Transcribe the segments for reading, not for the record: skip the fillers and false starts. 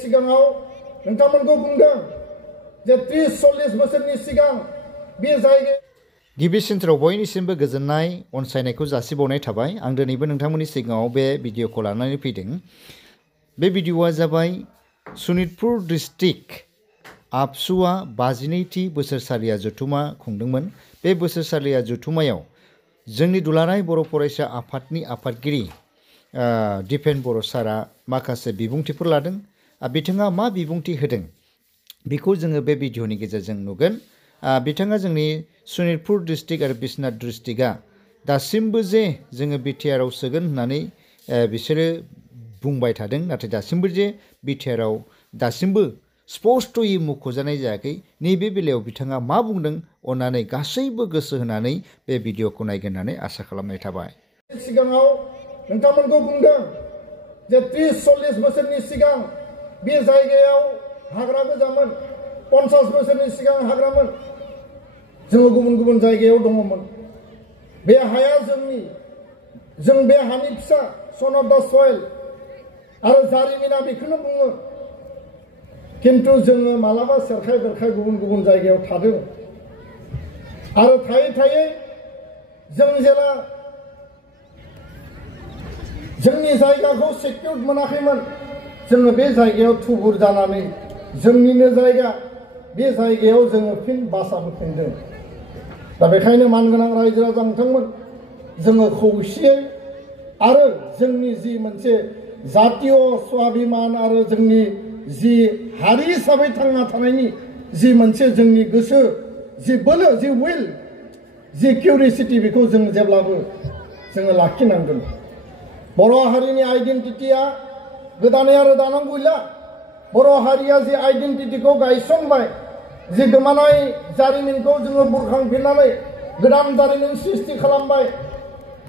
सिगाङाव नोंथांमोनखौ बुंदों जे 30-40 बोसोरनि सिगां बे जायगा गिबि सेन्टाराव बयनिसिमबो गोजोननाय अनसायनायखौ जासिबावनाय थाबाय। आं दिनैबो नोंथांमोननि सिगाङाव बे भिडिअखौ लानानै फैदों। बे भिडिअआ जाबाय सनितपुर डिस्ट्रिक्ट आबसुआ 52थि बोसोरसालिया जथुमा खुंदोंमोन। बे बोसोरसालिया जथुमायाव जोंनि दुलाराय बर' फरायसा आफादनि आफादगिरि दिपेन बर' सारा माखासे बिबुंथिफोर लादों। बिथाङा मा बिबुंथि होदों बेखौ जोङो बे भिडिअनि गेजेरजों नुगोन। बिथाङा जोंनि सनितपुर डिस्ट्रिक्ट आरो बिश्वनाथ डिस्ट्रिक्टआ दासिमबो जे जोङो बिटिआरआव सोगोन होननानै बिसोरो बुंबाय थादों, नाथाय दासिमबो जे बिटिआरआव दासिमबो स्पष्टयै मुंख'जानाय जायाखै। नैबे बेलायाव बिथाङा मा बुंदों अन्नानै गासैबो गोसो होनानै बे भिडिअखौ नायगोन होननानै आसा खालामनाय थाबाय। सिगाङाव नोंथांमोनखौ बुंदों जे 30-40 बोसोरनि सिगां बे जायगायाव हाग्रा गोजामोन, 50 बोसोरनि सिगां हाग्रामोन। जोङो गुबुन गुबुन जायगायाव दङमोन। बे हाया जोंनि, जों बे हानि फिसा, सन अफ द सयल। आरो जारिमिना बेखौनो बुङो। किन्तु जोङो मालाबा सेरखाय बेरखाय गुबुन गुबुन जायगायाव थादों। आरो थायै थायै जों जेला जोंनि जायगाखौ सेक्युर मोनाखैमोन, जोङो बे जायगायाव थुबुर जानानै जोंनिनो जायगा, बे जायगायाव जोङो फिन बासा बोफिनदों। दा बेखायनो मानगोनां रायजो राजा नोंथांमोन, जोङो खौसेयै आरो जोंनि जि मोनसे जातीय स्वाभिमान आरो जोंनि जि हारि हिसाबै थांना थानायनि जि मोनसे जोंनि गोसो, जि बोलो, जि उइल, जि किउरिसिटि, बेखौ जों जेब्लाबो जोङो लाखिनांगोन। बर' हारिनि आइडेन्टिटिया गोदानै आरो दानांगौ गैला। बर' हारिया जि आइडेन्टिटिखौ गायसनबाय, जि गोमानाय जारिमिनखौ जोङो बुरखांफिननानै गोदान जारिमिन सृष्टि खालामबाय।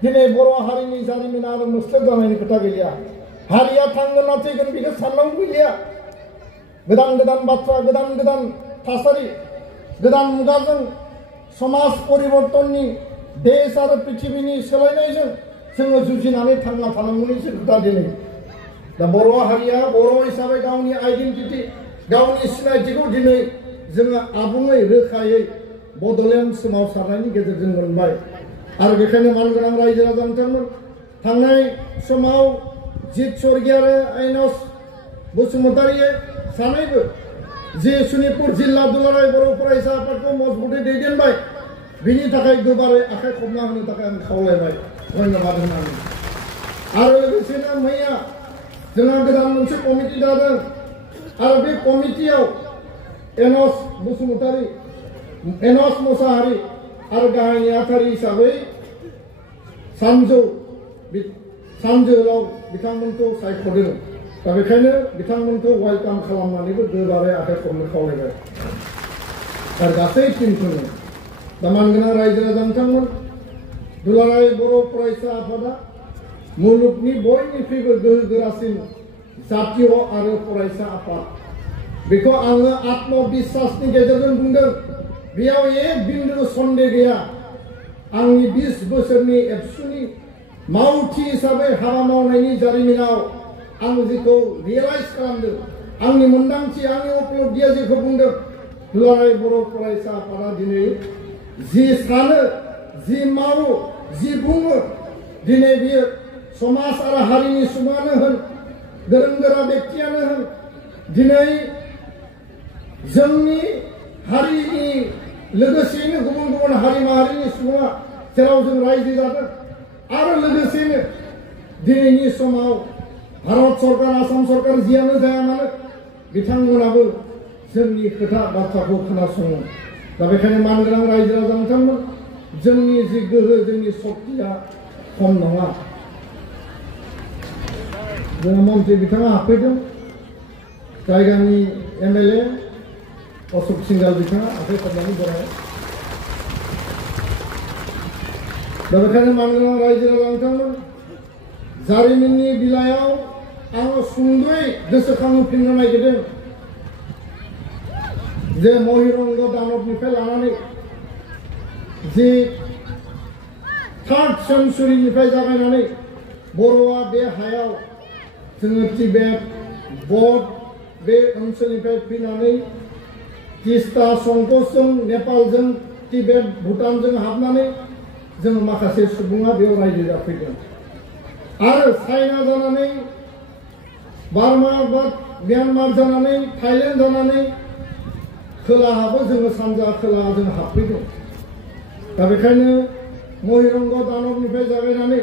दिनै बर' हारिनि जारिमिना आरो मुस्लेब जानायनि खोथा गैलिया। हारिया थांगोन ना थैगोन बेखौ साननांगौ गैलिया। गोदान गोदान बाथ्रा, गोदान गोदान थासारि, गोदान मुगाजों समाज परिबर्तननि देश आरो पृथिबीनि सोलायनायजों जोङो जुजिनानै थांना थानांगौनिसो खोथा दिनै। दा बर' हारिया बर' हिसाबै गावनि आइडेन्टिटि, गावनि सिनायथिखौ दिनै जोङो आबुङै रोखायै बड'लेण्ड सोमावसारनायनि गेजेरजों मोनबाय। आरो बेखायनो मानगोनां रायजो राजा नोंथांमोन, थांनाय समाव जित स्वर्गीयारि आइनस बसुमतारी सानैबो जे सनितपुर जिल्ला दुलाराय बर' फरायसा आफादखौ मजबुतै दैदेनबाय, बिनि थाखाय गोबारै आखाइ खबना होनो थाखाय आं खावलायबाय, धन्यबाद होनानै। आरो लोगोसेनो मैया जोंहा गोदान मोनसे कमिटि दादों। आरो बे कमिटियाव एनस बसुमतारी, एनस मोसाहारि आरो गाहाय नेहाथारि हिसाबै सानजोलाव बिथांमोनखौ सायख'दों। दा बेखायनो बिथांमोनखौ वेलकाम खालामनानैबो गोबारै आखाइ खबनो खावलायबाय आरो गासै टिमखौनो। दा मानगोनां रायजो राजा नोंथांमोन, दुलाराय बर' फरायसा आफादा मुलुगनि बयनिख्रुइबो गोहोगोरासिन जातीय आरो फरायसा आफाद। बेखौ आङो आत्मबिश्वासनि गेजेरजों बुंदों। बेयाव एक बिन्दु सन्देह गैया। आंनि 20 बोसोरनि एबसुनि मावथि हिसाबै हाबा मावनायनि जारिमिनाव आं जेखौ रियेलाइज खालामदों, आंनि मोन्दांथि, आंनि उपलब्धिया जेखौ बुंदों, दुलाराय बर' फरायसा आफादा दिनै जि सानो, जि मावो, जि बुङो, दिनै बियो समाज आरो हारिनि सुबुङानो होन, गोरों गोरा व्यक्तियानो होन, दिनै जोंनि हारिनि लोगोसेयैनो गुबुन गुबुन हारि माहारिनि सुबुङा जेराव जों रायजो जादों, आरो लोगोसेनो दिनैनि समाव भारत सरकार, आसाम सरकार जियानो जाया मानो, बिथांमोनाबो जोंनि खोथा बाथ्राखौ खोनासङो। दा बेखायनो मानगोनां रायजो राजा नोंथांमोन, जोंनि जि गोहो, जोंनि शक्तिया खम नङा। जोंहा मन्त्रि बिथाङा हाबफैदों, जायगानि एमएलए अशोक सिंगाल बिथाङा आखाइ खबनानै बरायबाय। दा बेखायनो मानगोनां रायजो राजा नोंथांमोन, जारिमिननि बिलायाव आङो सुंद'यै गोसोखांफिननो नागिरदों जे महिरंग दानबनिफ्राय लानानै जि 3rd सेन्चुरिनिफ्राय जागायनानै बर'आ बे हायाव जोङो तिबेट, बौद्ध, बे ओनसोलनिफ्राय फैनानै तिस्ता संकसजों नेपालजों तिबेट भुटानजों हाबनानै जों माखासे सुबुङा बेयाव रायजो जाफैदों आरो चाइना जानानै बार्मा बा म्यानमार जानानै थाइलेण्ड जानानै खोलाहाबो जोङो सानजा खोलाहा जों हाबफैदों दा बेखायनो महिरंग दानबनिफ्राय जागायनानै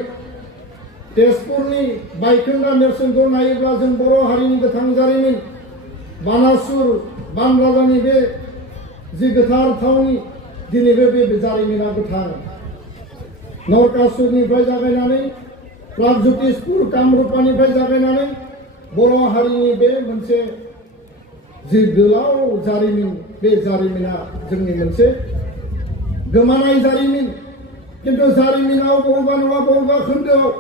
तेजपुरनि बायखोन्दा नेरसोनखौ नायोब्ला जों बर' हारिनि गोथां जारिमिन बानासुर बान राजानि बे जि गोथार थावनि दिनैबो बे जारिमिना गोथां नरकासुरनिफ्राय जागायनानै प्रागज्योतिषपुर कामरुपानिफ्राय जागायनानै बर' हारिनि बे मोनसे जि गोलाव जारिमिन बे जारिमिना जोंनि मोनसे गोमानाय जारिमिन किन्तु जारिमिनाव बबेबा नङा बबेबा खोन्दोआव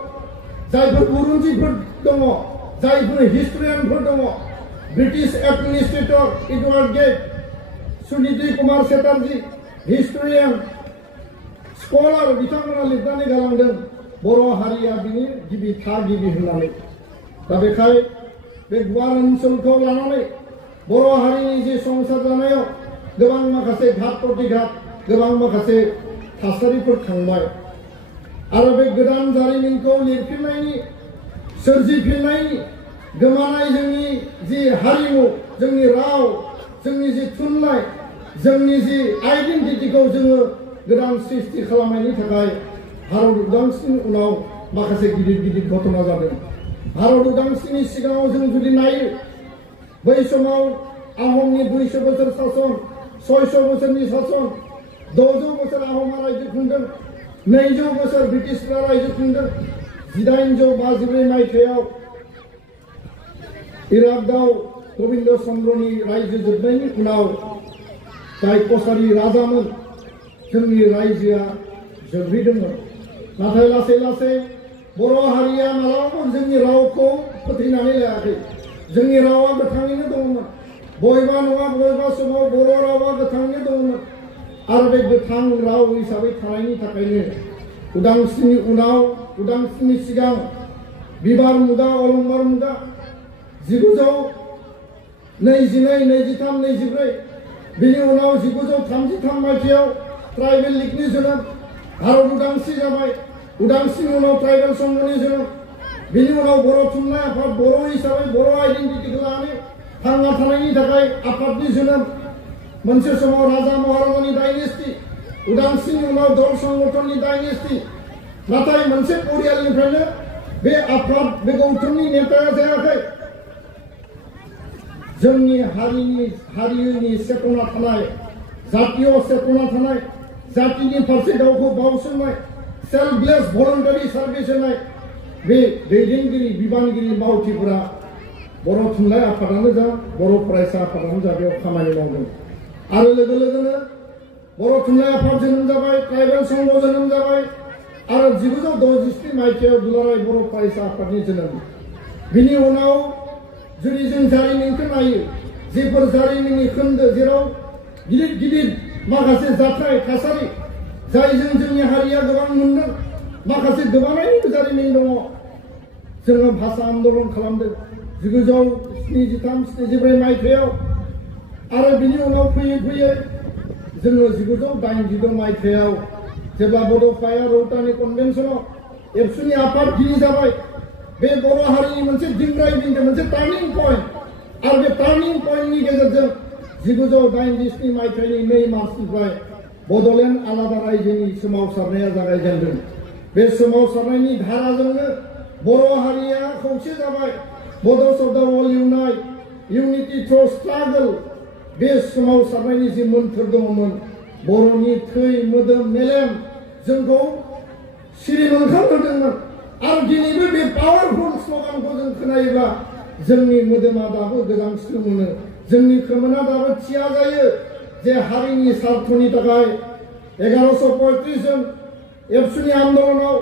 जायफोर बुरुन्जिफोर दङ जायफोर हिस्ट्रियानफोर दङ British administrator Edward Gait Suniti Kumar Chatterji historian scholar बिथांमोना लिरनानै गालांदों बर' हारिया बिनि गिबि थागिबि होननानै दा बेखाय बे गुवार ओनसोलखौ लानानै बर' हारिनि जि संसार जानायाव गोबां माखासे घात प्रतिघात गोबां माखासे थासारिफोर थांबाय आरो बे गोदान जारिमिनखौ लिरफिननायनि सोरजिफिननायनि गोमानाय जोंनि जि हारिमु जोंनि राव जोंनि जि थुनलाइ जोंनि जि आइडेन्टिटिखौ जोङो गोदान सृष्टि खालामनायनि थाखाय भारत उदांस्रिनि उनाव माखासे गिदिर गिदिर घटना जादों भारत उदांस्रिनि सिगाङाव जों जुदि नायो बै समाव आहमनि 200 बोसोर सासन 600 बोसोरनि सासन 600 बोसोर आहमा रायजो खुंदों 200 बोसोर ब्रिटिशफ्रा रायजो खुंदों 1852 मायथाइयाव इराकदाव गबिन्द चन्द्रनि रायजो जोबनायनि उनाव जाय कसारी राजामोन जोंनि रायजोआ जोबहैदोंमोन नाथाय लासै लासै बर' हारिया मालाबाबो जोंनि रावखौ फोथैनानै लायाखै जोंनि रावा गोथाङैनो दंमोन बबेबा नङा बबेबा समाव बर' रावा गोथाङैनो दंमोन आरो बे गोथां राव हिसाबै थानायनि थाखायनो उदांस्रिनि उनाव उदांस्रिनि सिगां बिबार मुगा अलंबार मुगा 1922, 23, 24 बिनि उनाव 1933 मायथाइयाव ट्राइबेल लीगनि जोनोम भारत उदांस्रि जाबाय उदांस्रिनि उनाव ट्राइबेल संघनि जोनोम बिनि उनाव बर' थुनलाइ आफाद बर' हिसाबै बर' आइडेन्टिटिखौ लानानै थांना थानायनि थाखाय आफादनि जोनोम मोनसे समाव राजा महाराजानि डाइनेस्टि उदांस्रिनि उनाव दल संगठननि डाइनेस्टि नाथाय मोनसे परियालनिफ्रायनो बे आफाद बे गौथुमनि नेताया जायाखै जोंनि हारिनि चेतना थानाय जातीय चेतना थानाय जातिनि फारसे गावखौ बावसोमनाय सेल्फलेस भलन्टारि सार्भिस होनाय बे दैदेनगिरि बिबानगिरि मावथिफोरा बर' थुनलाइ आफादानो जा बर' फरायसा आफादानो जा बेयाव खामानि मावदों आरो लोगो लोगोनो बर' थुनलाइ आफाद जोनोम जाबाय ट्राइबेल संघ जोनोम जाबाय आरो 1963 मायथाइयाव दुलाराय बर' फरायसा आफादनि जोनोम बिनि उनाव जुदि जों जारिमिनखौ नायो जेफोर जारिमिननि खोन्दो जेराव गिदिर गिदिर माखासे जाथाय थासारि जायजों जोंनि हारिया गोबां मोनदों माखासे गोबानायनिबो जारिमिन दङ जोङो भाषा आन्दलन खालामदों 1973-74 मायथाइयाव आरो बिनि उनाव फैयै फैयै जोङो 1986 मायथाइयाव जेब्ला बड'फाया रौतानि कनभेन्सनाव एबसुनि आफादगिरि जाबाय बे बर' हारिनि मोनसे दिंग्राय बिन्दो मोनसे टार्निं पइन्ट आरो बे टार्निं पइन्टनि गेजेरजों 1987 मायथाइनि 2 मार्चनिफ्राय बड'लेण्ड आलादा रायजोनि सोमावसारनाया जागायजेनदों बे सोमावसारनायनि धाराजोंनो बर' हारिया खौसे जाबाय बड' सौदावल इउनाइट इउनिटि थ्रु स्ट्रागल बे सोमावसारनायनि जि मोन्थोर दङमोन बर'नि थै मोदोम मेलेम जोंखौ सिरि मोनखांहोदोंमोन आरो दिनैबो बे पावारफुल स्लगानखौ जों खोनायोब्ला जोंनि मोदोमा दाबो गोजांस्रिउ मोनो जोंनि खोमोना दाबो थिया जायो जे हारिनि स्वार्थनि थाखाय 1135 जन एबसुनि आन्दलनाव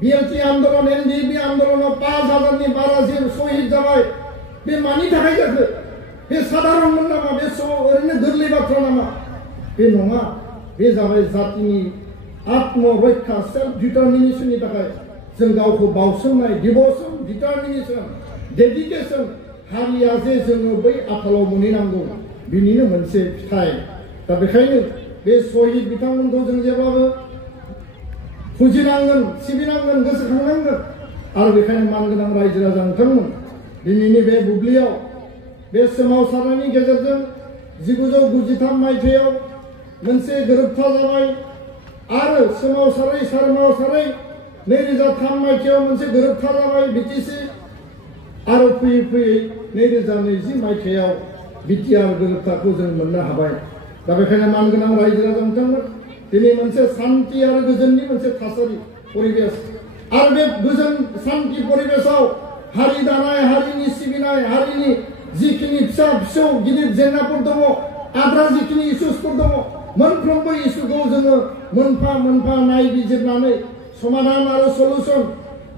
बिएलटि आन्दलन एनडिएबि आन्दलनाव 5000नि बारा जिउ शहीद जाबाय बे मानि थाखाय जाखो बे साधारणमोन नामा बे समाव ओरैनो गोरलै बाथ्रा नामा बे नङा बे जाबाय जातिनि आत्मरैखा सेल्फ डिटारमिनेशननि थाखाय जों गावखौ बावसोमनाय डिभ'सन डिटारमिनेशन डेडिकेशन हारिया जे जोङो बै आथालाव मोनहैनांगौ बिनिनो मोनसे फिथाइ दा बेखायनो बे शहीद बिथांमोनखौ जों जेब्लाबो फुजिनांगोन सिबिनांगोन गोसोखांनांगोन आरो बेखायनो मानगोनां रायजो राजा नोंथांमोन दिनैनि बे बुब्लियाव बे सोमावसारनायनि गेजेरजों 1993 मायथाइयाव मोनसे गोरोबथा जाबाय आरो सोमावसारै 2003 मायथाइयाव मोनसे गोरोबथा जाबाय बिटिसि आरो फैयै फैयै 2020 मायथाइयाव बिटिआर गोरोबथाखौ जों मोननो हाबाय दा बेखायनो मानगोनां रायजो राजा नोंथांमोन दिनै मोनसे शान्ति आरो गोजोननि मोनसे थासारि परिबेश आरो बे गोजोन शान्ति परिबेशाव हारि दानाय हारिनि सिबिनाय हारिनि जिखिनि फिसा फिसौ गिदिर जेंनाफोर दङ आद्रा जिखिनि इस्युसफोर दङ मोनफ्रोमबो इस्युखौ जोङो मोनफा मोनफा नायबिजिरनानै समाधान आरो सलुसन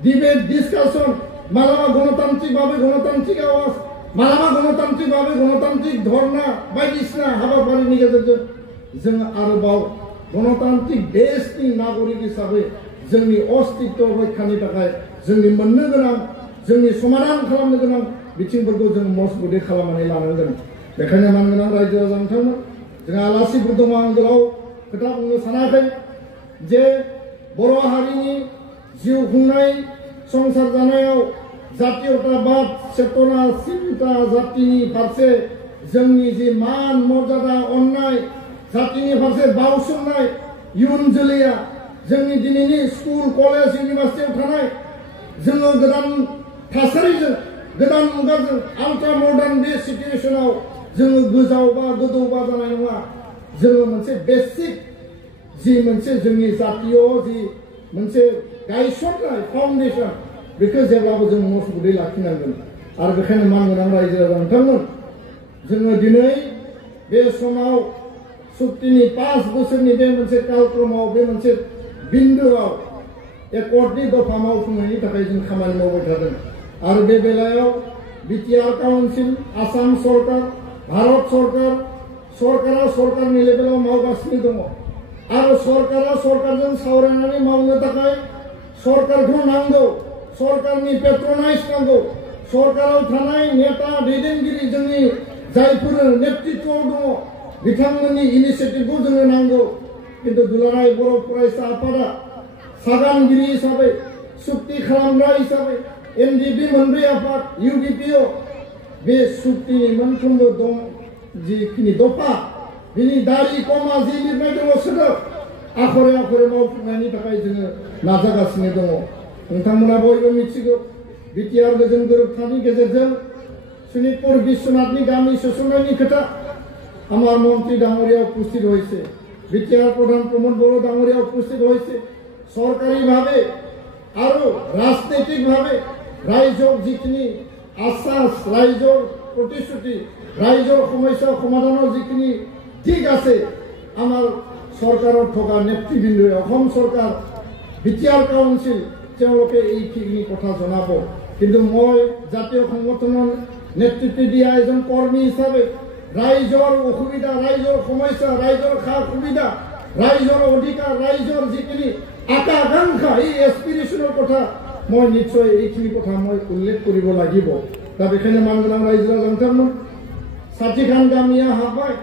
डिबेट डिसकासन मालाबा गणतान्त्रिक भावे गणतान्त्रिक आवाज मालाबा गणतान्त्रिक भावे गणतान्त्रिक धरना बायदिसिना हाबाफारिनि गेजेरजों जों आरोबाव गणतान्त्रिक देशनि नागरिक हिसाबै जोंनि अस्तित्व रैखानि थाखाय जोंनि मोननो गोनां जोंनि समाधान खालामनो गोनां बिथिंफोरखौ जों मजबुतै खालामनानै लानांगोन बेखायनो मानगोनां रायजो राजा नोंथांमोन जोंहा आलासिफोर दङ आं गोलाव खोथा बुंनो सानाखै जे बर' हारिनि जिउ खुंनाय संसार जानायाव जातीयताबाद चेतना सिन्ता जातिनि फारसे जोंनि जि मान मर्यादा अननाय जातिनि फारसे बावसोमनाय इयुन जोलैया जोंनि दिनैनि स्कुल कलेज इउनिभार्सिटियाव थानाय जोङो गोदान थासारिजों गोदान मुगाजों आल्ट्रा मडार्न बे सिचुएशनाव जोङो गोजावबा गोदौबा जानाय नङा जोङो मोनसे बेसिक जि मोनसे जोंनि जातीय जि मोनसे गायसननाय फाउन्डेसन बेखौ जेब्लाबो जों मजबुतै लाखिनांगोन आरो बेखायनो मानगोनां रायजो राजा नोंथांमोन जोङो दिनै बे समाव सुक्तिनि 5 बोसोरनि बे मोनसे कालक्रमाव बे मोनसे बिन्दोआव एकर्डनि दफा मावफुंनायनि थाखाय जों खामानि मावबाय थादों आरो बे बेलायाव बिटिआर काउन्सिल आसाम सरकार भारत सरकारा सरकारनि लेभेलाव मावगासिनो दङ आरो सरकारा सरकारजों सावरायनानै मावनो थाखाय सरकारखौ नांगौ सरकारनि पेट्रनाइज नांगौ सरकाराव थानाय नेता दैदेनगिरि जोंनि जायफोर नेतृत्वआव दङ बिथांमोननि इनिशिएटिभखौ जोंनो नांगौ किन्तु दुलाराय बर' फरायसा आफादा सागानगिरि हिसाबै सुक्ति खालामग्रा हिसाबै एनडिपि मोनब्रै आफाद इउडिपिअ बे सुक्तिनि मोनफ्रोमबो दं जिखिनि दफा बिनि दारि कमा जि लिरनाय दङ सोदोब आखरे आखरे मावफुंनायनि थाखाय जोङो नाजागासिनो दङ नोंथांमोना बयबो मिथिगौ बिटिआर गोजोन गोरोबथानि गेजेरजों शोणितपुर बिश्वनाथनि गामि सोसननायनि खोथा আমার মন্ত্রী ডাঙরিয়া উপস্থিত হয়েছে বিটিআর প্রধান প্রমোদ বড় ডাঙরিয়া উপস্থিত হয়েছে সরকারিভাবে আরো রাজনৈতিকভাবে রাইজৰ যিখিনি আশ্বাস রাইজৰ প্ৰতিশ্ৰুতি রাইজৰ সমস্যা সমাধানৰ যিখিনি দিশ আছে আমাৰ চৰকাৰৰ থকা নেতৃবৃন্দই অসম চৰকাৰ বিটিআৰ কাউন্সিল তেওঁলোকে এইখিনি কথা জনাব কিন্তু মই জাতীয় সংগঠনৰ নেতৃত্ব দিয়া এজন কৰ্মী হিচাপে ৰাইজৰ অসুবিধা ৰাইজৰ সমস্যা ৰাইজৰ খা সুবিধা ৰাইজৰ অধিকাৰ ৰাইজৰ যিখিনি আকাংক্ষা এই এস্পিৰেশ্যনৰ কথা মই নিশ্চয় এইখিনি কথা মই উল্লেখ কৰিব লাগিব दा बेखायनो मानगोनां रायजो राजा नोंथांमोन साथिखान गामिया हाबबाय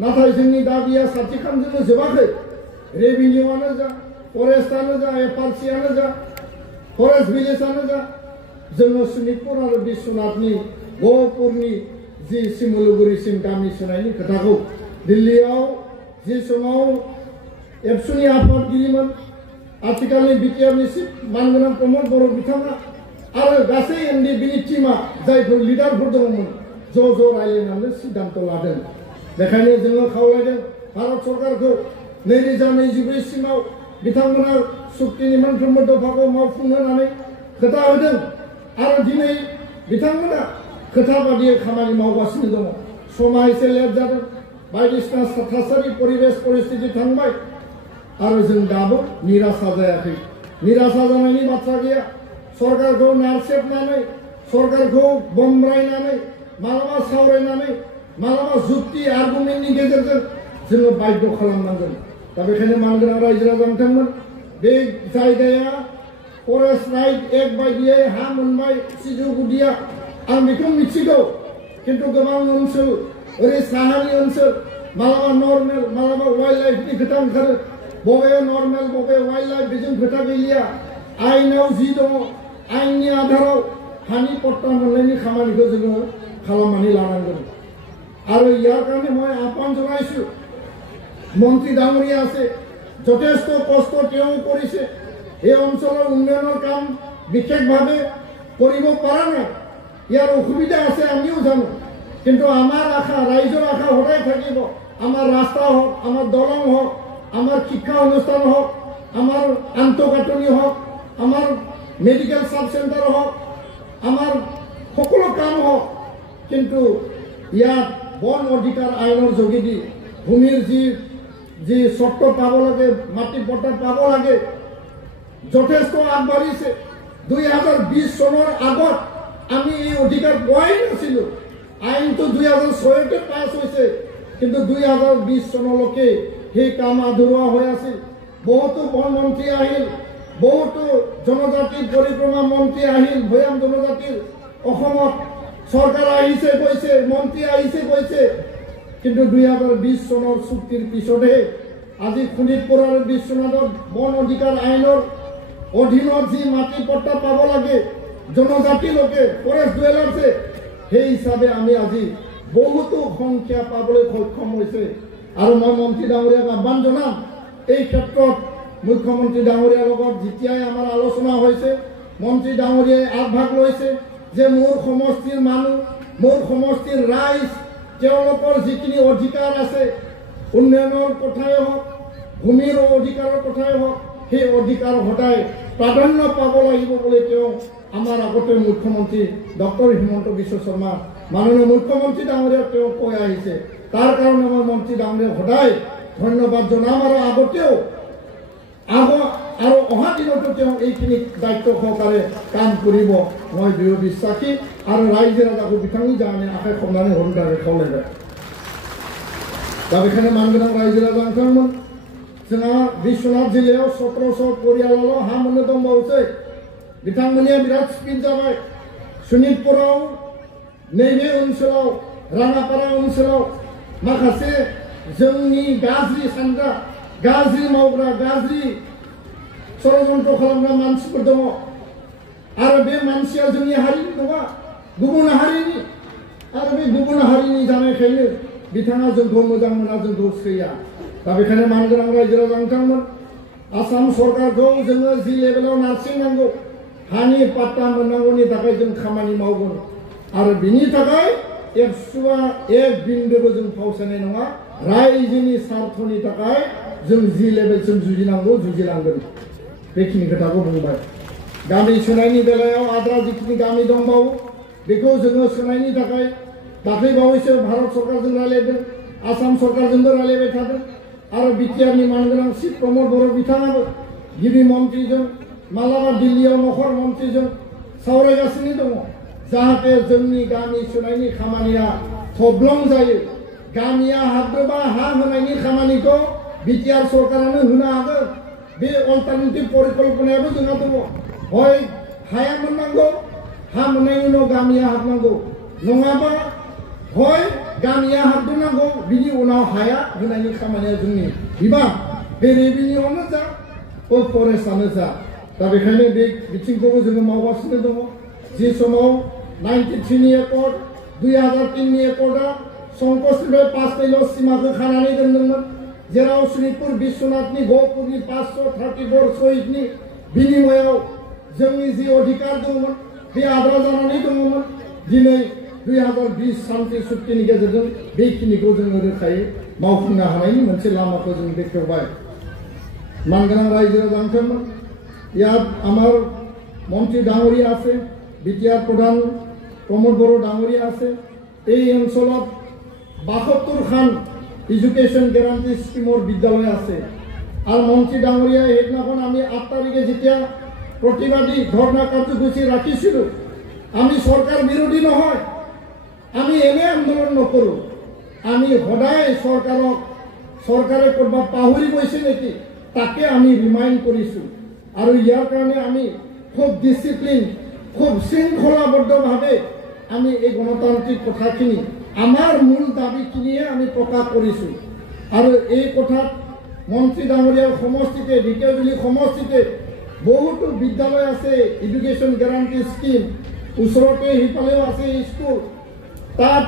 नाथाय जोंनि दाबिया साथिखानजोंनो जोबाखै रेभिनिउआनो जा फरेस्टआनो जा एफआरसिआनो जा फरेस्ट भिलेजआनो जा जोङो शोणितपुर आरो बिश्वनाथनि गहपुरनि जि सिमुलुगुरिसिम गामि सोनायनि खोथाखौ दिल्लीयाव जि समाव एबसुनि आफादगिरिमोन आथिखालनि बिटिआरनि मानगोनां प्रमोद बर' बिथाङा आरो गासै एनडिपिनि टीमा जायफोर लिडारफोर दङमोन ज' रायलायनानै सिद्धान्त लादों बेखायनो जोङो खावलायदों भारत सरकारखौ 2024 सिमाव बिथांमोना सुक्तिनि मोनफ्रोमबो दफाखौ मावफुंनो होननानै खोथा होदों आरो दिनै बिथांमोना खोथा बादियै खामानि मावगासिनो दङ समा एसे लेट जादों बायदिसिना थासारि परिबेश परिस्थिति थांबाय आरो जों दाबो निराशा जायाखै निराशा जानायनि बाथ्रा गैया सरकारखौ नारसेबनानै सरकारखौ बमब्रायनानै मालाबा सावरायनानै मालाबा जुक्ति आर्गुमेन्टनि गेजेरजों जोङो बाध्य खालामनांगोन दा बेखायनो मानगोनां रायजो राजा नोंथांमोन बे जायगाया फरेस्ट राइट एक्ट बायदियै हा मोनबाय सिजौ गुदिया आं बेखौ मिथिगौ खिन्थु गोबां ओनसोल ओरै साहानि ओनसोल मालाबा नर्मेल मालाबा वाइल्ड लाइफनि खोथा ओंखारो बबे नर्मेल बबे वाइल्ड लाइफ बेजों खोथा गैलिया आयेनाव जि दङ आयेननि आधाराव हानि पट्टा मोननायनि खामानिखौ जोङो खालामनानै लानांगोन आरो ইয়াৰ কাৰণে মই আহ্বান জনাইছো মন্ত্ৰী ডাঙৰীয়া আছে যথেষ্ট কষ্ট তেওঁ কৰিছে এই অঞ্চলৰ উন্নয়নৰ কাম বিশেষভাৱে কৰিব পৰা নাই ইয়াৰ অসুবিধা আছে আমিও জানো কিন্তু আমাৰ আশা ৰাইজৰ আশা সদায় থাকিব আমাৰ ৰাস্তা হওক আমাৰ দলং হওক আমাৰ শিক্ষা অনুষ্ঠান হওক আমাৰ আন্তঃগাঁথনি হওক আমাৰ মেডিকেল সাব সেন্টাৰ হওক আমাৰ সকলো কাম হওক কিন্তু ইয়াত বন অধিকাৰ আইনৰ যোগেদি ভূমিৰ যি চৰ্ত পাব লাগে মাটি পট্টা পাব লাগে যথেষ্ট আগবাঢ়িছে 2020 চনৰ আগত আমি এই অধিকাৰ পোৱাই নাছিলোঁ আইনটো 2006তে পাছ হৈছে কিন্তু 2020 চনলৈকে সেই কাম আধৰুৱা হৈ আছিল বহুতো বন মন্ত্ৰী আহিল বহুতো জনজাতি পৰিক্ৰমা মন্ত্ৰী আহিল ভৈয়াম জনজাতিৰ অসমত সরকার আহিছে কৈছে মন্ত্রী আহিছে কৈছে কিন্তু 2020 চনৰ চুক্তিৰ পিছতে আজি শোণিতপুৰ আৰু বিশ্বনাথত বন অধিকাৰ আইনৰ অধীনত যি মাটি পট্টা পাব লাগে জনজাতি লোকে ফৰেষ্ট ডুৱেলাৰ্ছে সেই হিচাপে আমি আজি বহুতো সংখ্যা পাবলৈ সক্ষম হৈছে আৰু মই মন্ত্ৰী ডাঙৰীয়াক আহ্বান জনাম এই ক্ষেত্ৰত মুখ্যমন্ত্ৰী ডাঙৰীয়াৰ লগত যেতিয়াই আমাৰ আলোচনা হৈছে মন্ত্ৰী ডাঙৰীয়াই আগভাগ লৈছে যে মোৰ সমষ্টিৰ মানুহ মোৰ সমষ্টিৰ ৰাইজ তেওঁলোকৰ যিখিনি অধিকাৰ আছে উন্নয়নৰ কথাই হওক ভূমিৰ অধিকাৰৰ কথাই হওক সেই অধিকাৰ সদায় প্ৰাধান্য পাব লাগিব বুলি তেওঁ আমাৰ আগতে মুখ্যমন্ত্ৰী ডক্টৰ হিমন্ত বিশ্ব শৰ্মা মাননীয় মুখ্যমন্ত্ৰী ডাঙৰীয়াক তেওঁ কৈ আহিছে তাৰ কাৰণে মই মন্ত্ৰী ডাঙৰীয়াক সদায় ধন্যবাদ জনাম আৰু আগতেও আৰু অহা দিনতো তেওঁ এইখিনি দায়িত্ব সহকাৰে কাম কৰিব মই দৃঢ় বিশ্বাসী আৰু ৰাইজে ৰাজাকো বিথাঙি যানে আশাই খমনাनै হৰুদাৰে খাওলেবে दा बेखायनो मानगोनां रायजो राजा नोंथांमोन जोंहा बिश्वनाथ जिल्लायाव 1700 परियालाल' हा मोननो दंबावोसै बिथांमोननिया बिराद स्पिड जाबाय शोणितपुराव नैबे ओनसोलाव राङापारा ओनसोलाव माखासे जोंनि गाज्रि सानग्रा गाज्रि मावग्रा गाज्रि षड़यन्त्र खालामग्रा मानसिफोर दङ आरो बे मानसिया जोंनि हारिनि नङा गुबुन हारिनि आरो बे गुबुन हारिनि जानायखायनो बिथाङा जोंखौ मोजां मोना जोंखौ सैया दा बेखायनो मानगोनां रायजो राजा नोंथांमोन आसाम सरकारखौ जोङो जि लेभेलाव नारसिननांगौ हानि पाट्टा मोननांगौनि थाखाय जों खामानि मावगोन आरो बिनि थाखाय एक बिन्दोबो जों फावसायनाय नङा रायजोनि स्वार्थनि थाखाय जों जि लेभेलसिम जुजिनांगौ जुजिलांगोन बेखिनि खोथाखौ बुंबाय गामि सोनायनि बेलायाव आद्रा जिखिनि गामि दंबावो बेखौ जोङो सोनायनि थाखाय दाख्लै बावैसो भारत सरकारजों रायलायदों आसाम सरकारजोंबो रायलायबाय थादों आरो बिटिआरनि मानगोनां श्री प्रमद बर' बिथाङाबो गिबि मन्त्रीजों मालाबा दिल्लीयाव नखर मन्त्रीजों सावरायगासिनो दङ जाहाथे जोंनि गामि सोनायनि खामानिया थब्लं जायो गामिया हाबदोबा हा होनायनि खामानिखौ बिटिआर सरकारानो होनो हागोन बे अल्टारनेटिभ परिकल्पनायाबो जोंहा दङ हय हाया मोननांगौ हा मोननायनि उनाव गामिया हाबनांगौ नङाबा हय गामिया हाबनांगौ बिनि उनाव हाया होनायनि खामानिया जोंनि बिबान बे रेभिनिउआनो जा फरेस्टआनो जा दा बेखायनो बे बिथिंखौबो जोङो मावगासिनो दङ जि समाव 93 नि एकर्ड 2003 नि एकर्डआ संकसनिफ्राय 5 माइल सीमाखौ खानानै दोनदोंमोन जेराव शोणितपुर बिश्वनाथनि गहपुरनि 534 शहीदनि बिनिमयाव जोंनि जि अधिकार दंमोन बे आद्रा जानानै दंमोन दिनै 2020 शान्ति चुक्तिनि गेजेरजों बेखिनिखौ जोङो रोखायै मावफुंनो हानायनि मोनसे लामाखौ जों बेखेवबाय मानगोनां रायजो राजा नोंथांमोन ইয়াত আমাৰ মন্ত্ৰী ডাঙৰীয়া আছে বিটিআৰ প্ৰধান প্ৰমোদ বড়ো ডাঙৰীয়া আছে এই অঞ্চলত 72খান এডুকেশ্যন গ্যাৰাণ্টি স্কিমৰ বিদ্যালয় আছে আৰু মন্ত্ৰী ডাঙৰীয়া সেইদিনাখন আমি 8 তাৰিখে যেতিয়া প্ৰতিবাদী ধৰ্ণা কাৰ্যসূচী ৰাখিছিলোঁ আমি চৰকাৰ বিৰোধী নহয় আমি এনে আন্দোলন নকৰোঁ আমি সদায় চৰকাৰে কৰবা পাহৰি গৈছে নেকি তাকে আমি ৰিমাইণ্ড কৰিছোঁ আৰু ইয়াৰ কাৰণে আমি খুব ডিসিপ্লিন খুব শৃংখলাবদ্ধভাৱে আমি এই গণতান্ত্রিক কথাখিনি আমাৰ মূল দাবীখিনিয়ে আমি প্ৰকাশ কৰিছোঁ আৰু এই কথাত মন্ত্ৰী ডাঙৰীয়াৰ সমষ্টিতে ঢেকীয়াজুলি সমষ্টিতে বহুতো বিদ্যালয় আছে এডুকেশ্যন গেৰাণ্টি স্কিম ওচৰতে সিফালেও আছে স্কুল তাত